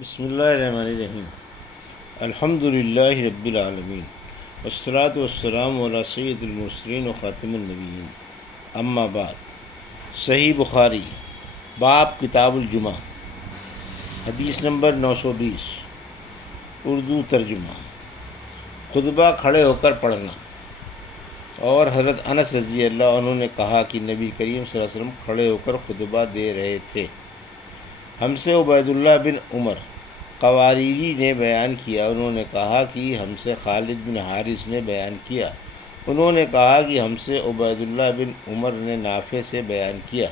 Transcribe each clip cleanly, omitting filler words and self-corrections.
بسم اللہ الرحمن الرحیم الحمد للہ رب العالمین والصلاۃ والسلام علی سید المرسلین و خاتم النبیین اما بعد۔ صحیح بخاری باب کتاب الجمعہ، حدیث نمبر 920، اردو ترجمہ۔ خطبہ کھڑے ہو کر پڑھنا۔ اور حضرت انس رضی اللہ عنہ نے کہا کہ نبی کریم صلی اللہ علیہ وسلم کھڑے ہو کر خطبہ دے رہے تھے۔ ہم سے عبید اللہ بن عمر قواریری نے بیان کیا، انہوں نے کہا کہ ہم سے خالد بن حارث نے بیان کیا، انہوں نے کہا کہ ہم سے عبید اللہ بن عمر نے نافع سے بیان کیا،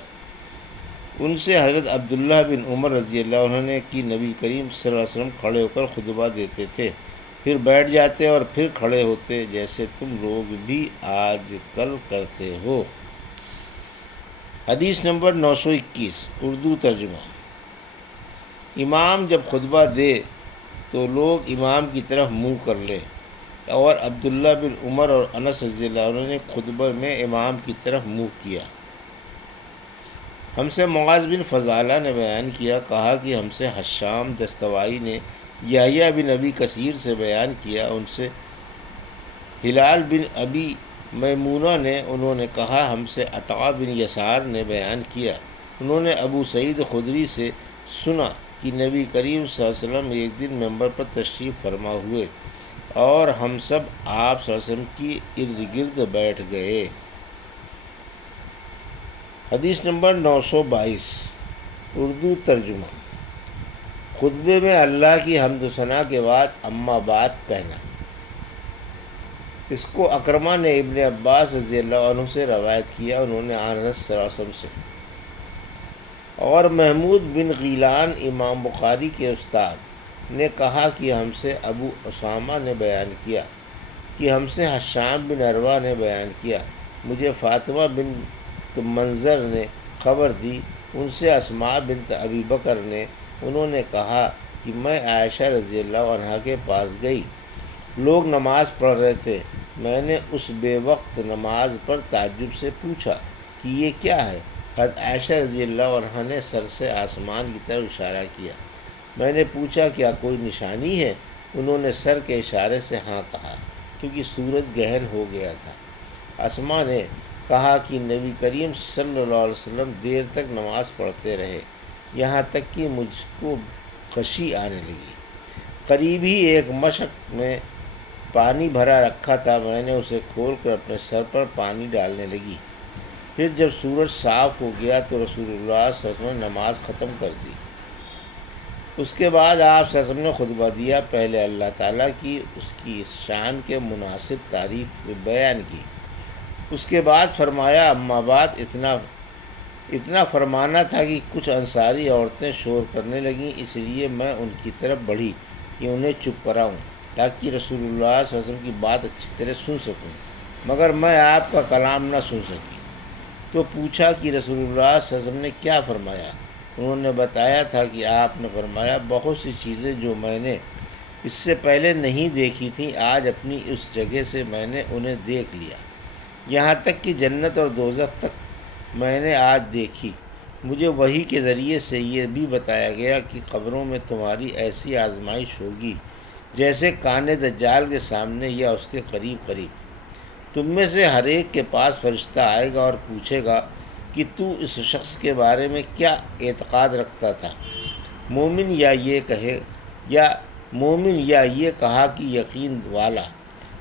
ان سے حضرت عبداللہ بن عمر رضی اللہ عنہ نے کہ نبی کریم صلی اللہ علیہ وسلم کھڑے ہو کر خطبہ دیتے تھے، پھر بیٹھ جاتے اور پھر کھڑے ہوتے، جیسے تم لوگ بھی آج کل کرتے ہو۔ حدیث نمبر 921، اردو ترجمہ۔ امام جب خطبہ دے تو لوگ امام کی طرف منہ کر لیں، اور عبداللہ بن عمر اور انس رضی اللہ عنہ نے خطبہ میں امام کی طرف منہ کیا۔ ہم سے معاذ بن فضالہ نے بیان کیا، کہا کہ ہم سے حشام دستوائی نے یحییٰ بن ابی کثیر سے بیان کیا، ان سے ہلال بن ابی میمونہ نے، انہوں نے کہا ہم سے عطاء بن یسار نے بیان کیا، انہوں نے ابو سعید خدری سے سنا کہ نبی کریم صلی اللہ علیہ وسلم ایک دن ممبر پر تشریف فرما ہوئے اور ہم سب آپ صلی اللہ علیہ وسلم کی ارد گرد بیٹھ گئے۔ حدیث نمبر 922، اردو ترجمہ۔ خطبے میں اللہ کی حمد و ثنا کے بعد اما بعد کہنا۔ اس کو اکرمہ نے ابن عباس رضی اللہ عنہ سے روایت کیا، انہوں نے حضرت صلی اللہ علیہ وسلم سے، اور محمود بن غیلان امام بخاری کے استاد نے کہا کہ ہم سے ابو اسامہ نے بیان کیا کہ ہم سے حشام بن عروہ نے بیان کیا، مجھے فاطمہ بنت منظر نے خبر دی، ان سے اسماء بنت ابی بکر نے، انہوں نے کہا کہ میں عائشہ رضی اللہ عنہا کے پاس گئی، لوگ نماز پڑھ رہے تھے، میں نے اس بے وقت نماز پر تعجب سے پوچھا کہ یہ کیا ہے؟ حضرت عائشہ رضی اللہ عنہا نے سر سے آسمان کی طرف اشارہ کیا، میں نے پوچھا کیا کوئی نشانی ہے؟ انہوں نے سر کے اشارے سے ہاں کہا، کیونکہ سورج گہن ہو گیا تھا۔ اسماء نے کہا کہ نبی کریم صلی اللہ علیہ وسلم دیر تک نماز پڑھتے رہے، یہاں تک کہ مجھ کو غشی آنے لگی۔ قریب ہی ایک مشک میں پانی بھرا رکھا تھا، میں نے اسے کھول کر اپنے سر پر پانی ڈالنے لگی، پھر جب سورج صاف ہو گیا تو رسول اللہ صلی اللہ علیہ وسلم نے نماز ختم کر دی۔ اس کے بعد آپ صلی اللہ علیہ وسلم نے خطبہ دیا، پہلے اللہ تعالیٰ کی اس کی اس شان کے مناسب تعریف بیان کی، اس کے بعد فرمایا اما بعد، اتنا فرمانا تھا کہ کچھ انصاری عورتیں شور کرنے لگیں، اس لیے میں ان کی طرف بڑھی کہ انہیں چپ کراؤں تاکہ رسول اللہ صلی اللہ علیہ وسلم کی بات اچھی طرح سن سکوں، مگر میں آپ کا کلام نہ سن سکی۔ تو پوچھا کہ رسول اللہ صلی اللہ علیہ وسلم نے کیا فرمایا؟ انہوں نے بتایا تھا کہ آپ نے فرمایا بہت سی چیزیں جو میں نے اس سے پہلے نہیں دیکھی تھیں، آج اپنی اس جگہ سے میں نے انہیں دیکھ لیا، یہاں تک کہ جنت اور دوزخ تک میں نے آج دیکھی۔ مجھے وحی کے ذریعے سے یہ بھی بتایا گیا کہ قبروں میں تمہاری ایسی آزمائش ہوگی جیسے کان دجال کے سامنے یا اس کے قریب قریب۔ تم میں سے ہر ایک کے پاس فرشتہ آئے گا اور پوچھے گا کہ تو اس شخص کے بارے میں کیا اعتقاد رکھتا تھا، مومن یا یہ کہا کہ یقین والا۔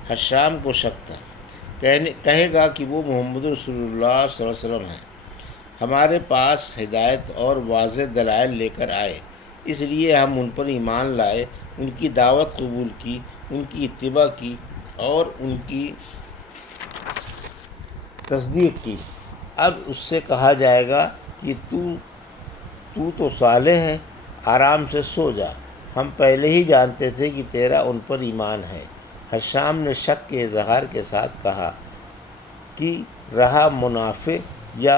حشام کو شک تھا، کہے گا کہ وہ محمد رسول اللہ صلی اللہ علیہ وسلم ہیں، ہمارے پاس ہدایت اور واضح دلائل لے کر آئے، اس لیے ہم ان پر ایمان لائے، ان کی دعوت قبول کی، ان کی اتباع کی اور ان کی تصدیق کی۔ اب اس سے کہا جائے گا کہ تو صالح ہے، آرام سے سو جا، ہم پہلے ہی جانتے تھے کہ تیرا ان پر ایمان ہے۔ حشام نے شک کے اظہار کے ساتھ کہا کہ رہا منافق یا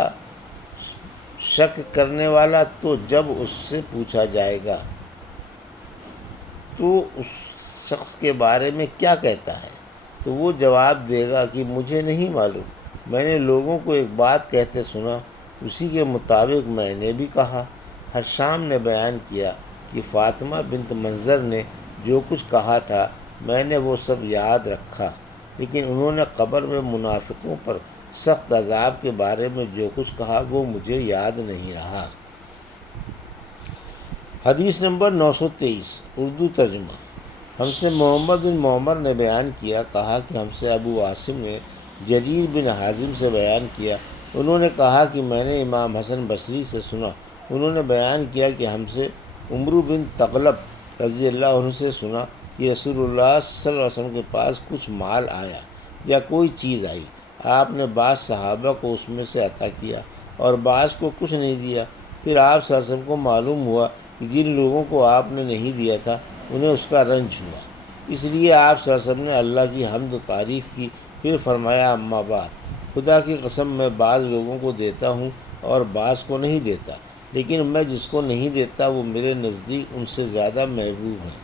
شک کرنے والا، تو جب اس سے پوچھا جائے گا تو اس شخص کے بارے میں کیا کہتا ہے، تو وہ جواب دے گا کہ مجھے نہیں معلوم، میں نے لوگوں کو ایک بات کہتے سنا، اسی کے مطابق میں نے بھی کہا۔ حشام نے بیان کیا، کہ فاطمہ بنت منظر نے جو کچھ کہا تھا میں نے وہ سب یاد رکھا، لیکن انہوں نے قبر میں منافقوں پر سخت عذاب کے بارے میں جو کچھ کہا وہ مجھے یاد نہیں رہا۔ حدیث نمبر 923 اردو ترجمہ۔ ہم سے محمد بن معمر نے بیان کیا، کہا کہ ہم سے ابو عاصم نے جریر بن حازم سے بیان کیا، انہوں نے کہا کہ میں نے امام حسن بصری سے سنا، انہوں نے بیان کیا کہ ہم سے عمرو بن تغلب رضی اللہ عنہ سے سنا کہ رسول اللہ صلی اللہ علیہ وسلم کے پاس کچھ مال آیا یا کوئی چیز آئی، آپ نے بعض صحابہ کو اس میں سے عطا کیا اور بعض کو کچھ نہیں دیا، پھر آپ صلی اللہ علیہ وسلم کو معلوم ہوا کہ جن لوگوں کو آپ نے نہیں دیا تھا انہیں اس کا رنج ہوا، اس لیے آپ صلی اللہ علیہ وسلم نے اللہ کی حمد و تعریف کی، پھر فرمایا اما بعد، خدا کی قسم میں بعض لوگوں کو دیتا ہوں اور بعض کو نہیں دیتا، لیکن میں جس کو نہیں دیتا وہ میرے نزدیک ان سے زیادہ محبوب ہیں،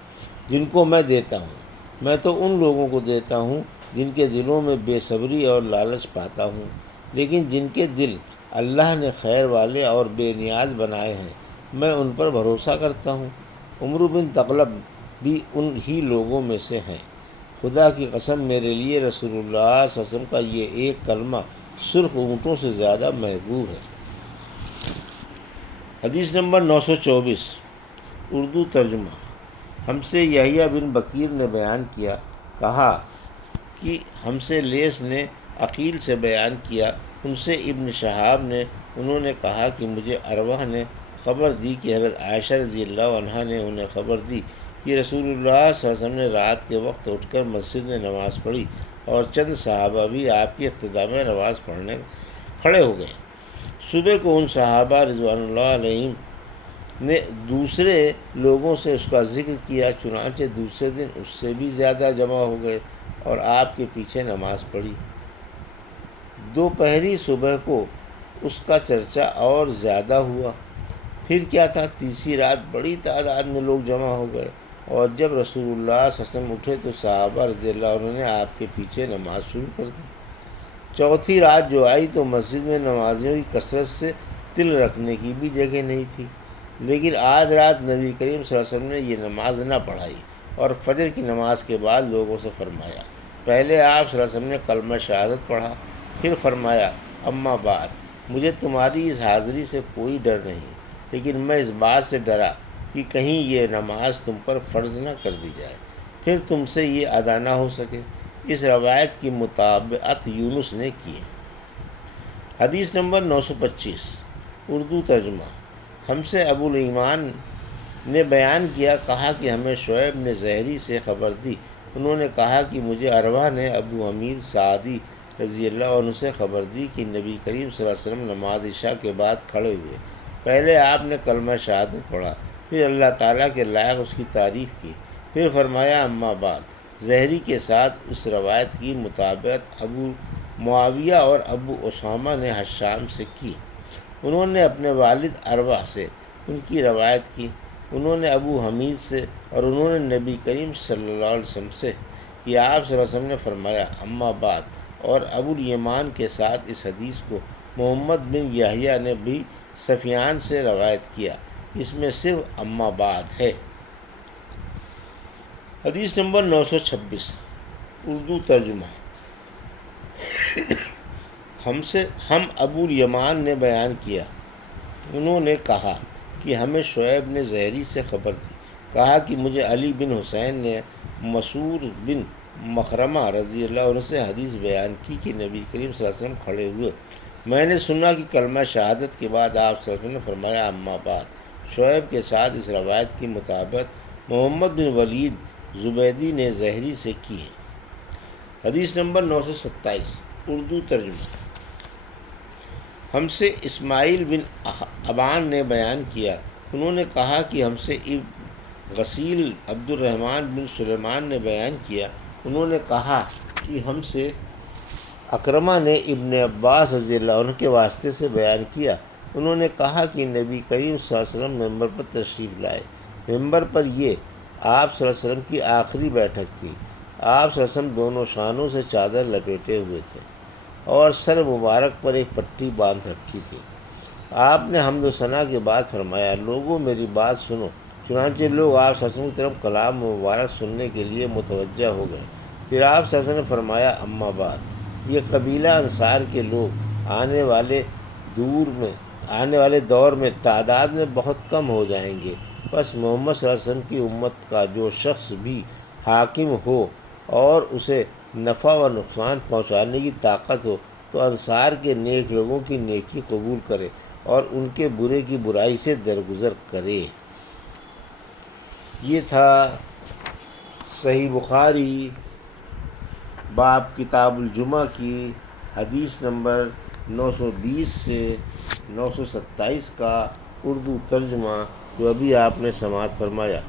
جن کو میں دیتا ہوں میں تو ان لوگوں کو دیتا ہوں جن کے دلوں میں بے صبری اور لالچ پاتا ہوں، لیکن جن کے دل اللہ نے خیر والے اور بے نیاز بنائے ہیں میں ان پر بھروسہ کرتا ہوں۔ عمرو بن تغلب بھی ان ہی لوگوں میں سے ہیں۔ خدا کی قسم میرے لیے رسول اللہ صلی اللہ علیہ وسلم کا یہ ایک کلمہ سرخ اونٹوں سے زیادہ محبوب ہے۔ حدیث نمبر 924 اردو ترجمہ۔ ہم سے یحییٰ بن بکیر نے بیان کیا، کہا کہ ہم سے لیث نے عقیل سے بیان کیا، ان سے ابن شہاب نے، انہوں نے کہا کہ مجھے عروہ نے خبر دی کہ حضرت عائشہ رضی اللہ عنہا نے انہیں خبر دی کہ رسول اللہ صلی اللہ علیہ وسلم نے رات کے وقت اٹھ کر مسجد میں نماز پڑھی اور چند صحابہ بھی آپ کی اقتداء میں نماز پڑھنے کھڑے ہو گئے۔ صبح کو ان صحابہ رضوان اللہ علیہم نے دوسرے لوگوں سے اس کا ذکر کیا، چنانچہ دوسرے دن اس سے بھی زیادہ جمع ہو گئے اور آپ کے پیچھے نماز پڑھی۔ دوپہری صبح کو اس کا چرچا اور زیادہ ہوا۔ پھر کیا تھا، تیسری رات بڑی تعداد میں لوگ جمع ہو گئے اور جب رسول اللہ صلی اللہ علیہ وسلم اٹھے تو صحابہ رضی اللہ عنہ نے آپ کے پیچھے نماز شروع کر دی۔ چوتھی رات جو آئی تو مسجد میں نمازیوں کی کثرت سے تل رکھنے کی بھی جگہ نہیں تھی، لیکن آج رات نبی کریم صلی اللہ علیہ وسلم نے یہ نماز نہ پڑھائی اور فجر کی نماز کے بعد لوگوں سے فرمایا، پہلے آپ صلی اللہ علیہ وسلم نے کلمہ شہادت پڑھا، پھر فرمایا اما بعد، مجھے تمہاری اس حاضری سے کوئی ڈر نہیں، لیکن میں اس بات سے ڈرا کہ کہیں یہ نماز تم پر فرض نہ کر دی جائے، پھر تم سے یہ ادا نہ ہو سکے۔ اس روایت کی مطابقت یونس نے کی ہے۔ حدیث نمبر 925 اردو ترجمہ۔ ہم سے ابو الیمان نے بیان کیا، کہا کہ ہمیں شعیب نے زہری سے خبر دی، انہوں نے کہا کہ مجھے عروہ نے ابو حمید سعدی رضی اللہ عنہ سے خبر دی کہ نبی کریم صلی اللہ علیہ وسلم نماز عشاء کے بعد کھڑے ہوئے، پہلے آپ نے کلمہ شہادت پڑھا، پھر اللہ تعالیٰ کے لائق اس کی تعریف کی، پھر فرمایا اما بعد۔ زہری کے ساتھ اس روایت کی مطابقت ابو معاویہ اور ابو اسامہ نے حشام سے کی، انہوں نے اپنے والد عروہ سے ان کی روایت کی، انہوں نے ابو حمید سے اور انہوں نے نبی کریم صلی اللہ علیہ وسلم سے کہ آپ صلی اللہ علیہ وسلم نے فرمایا اما بعد، اور ابو الیمان کے ساتھ اس حدیث کو محمد بن یحییٰ نے بھی سفیان سے روایت کیا، اس میں صرف اما بعد ہے۔ حدیث نمبر 926 اردو ترجمہ۔ ہم ابو الیمان نے بیان کیا، انہوں نے کہا کہ ہمیں شعیب نے زہری سے خبر دی، کہا کہ مجھے علی بن حسین نے مسعود بن مخرمہ رضی اللہ عنہ سے حدیث بیان کی کہ نبی کریم صلی اللہ علیہ وسلم کھڑے ہوئے، میں نے سنا کہ کلمہ شہادت کے بعد آپ صلی اللہ علیہ وسلم نے فرمایا اما بعد۔ شعیب کے ساتھ اس روایت کی مطابقت محمد بن ولید زبیدی نے زہری سے کی ہے۔ حدیث نمبر 927 اردو ترجمہ۔ ہم سے اسماعیل بن ابان نے بیان کیا، انہوں نے کہا کہ ہم سے غسیل عبد الرحمن بن سلیمان نے بیان کیا، انہوں نے کہا کہ ہم سے اکرمہ نے ابن عباس رضی اللہ عنہ کے واسطے سے بیان کیا، انہوں نے کہا کہ نبی کریم صلی اللہ علیہ وسلم ممبر پر تشریف لائے، ممبر پر یہ آپ صلی اللہ علیہ وسلم کی آخری بیٹھک تھی، آپ صلی اللہ علیہ وسلم دونوں شانوں سے چادر لپیٹے ہوئے تھے اور سر مبارک پر ایک پٹی باندھ رکھی تھی۔ آپ نے حمد و ثنا کے بعد فرمایا، لوگوں میری بات سنو، چنانچہ لوگ آپ صلی اللہ علیہ وسلم کی طرف کلام مبارک سننے کے لیے متوجہ ہو گئے۔ پھر آپ صلی اللہ علیہ وسلم نے فرمایا اما بعد، یہ قبیلہ انصار کے لوگ آنے والے دور میں تعداد میں بہت کم ہو جائیں گے، بس محمد صلی اللہ علیہ وسلم کی امت کا جو شخص بھی حاکم ہو اور اسے نفع و نقصان پہنچانے کی طاقت ہو تو انصار کے نیک لوگوں کی نیکی قبول کرے اور ان کے برے کی برائی سے درگزر کرے۔ یہ تھا صحیح بخاری باب کتاب الجمعہ کی حدیث نمبر 920 سے 927 کا اردو ترجمہ جو ابھی آپ نے سماعت فرمایا۔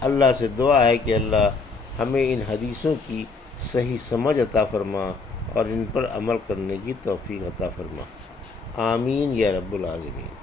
اللہ سے دعا ہے کہ اللہ ہمیں ان حدیثوں کی صحیح سمجھ عطا فرما اور ان پر عمل کرنے کی توفیق عطا فرما، آمین یا رب العالمین۔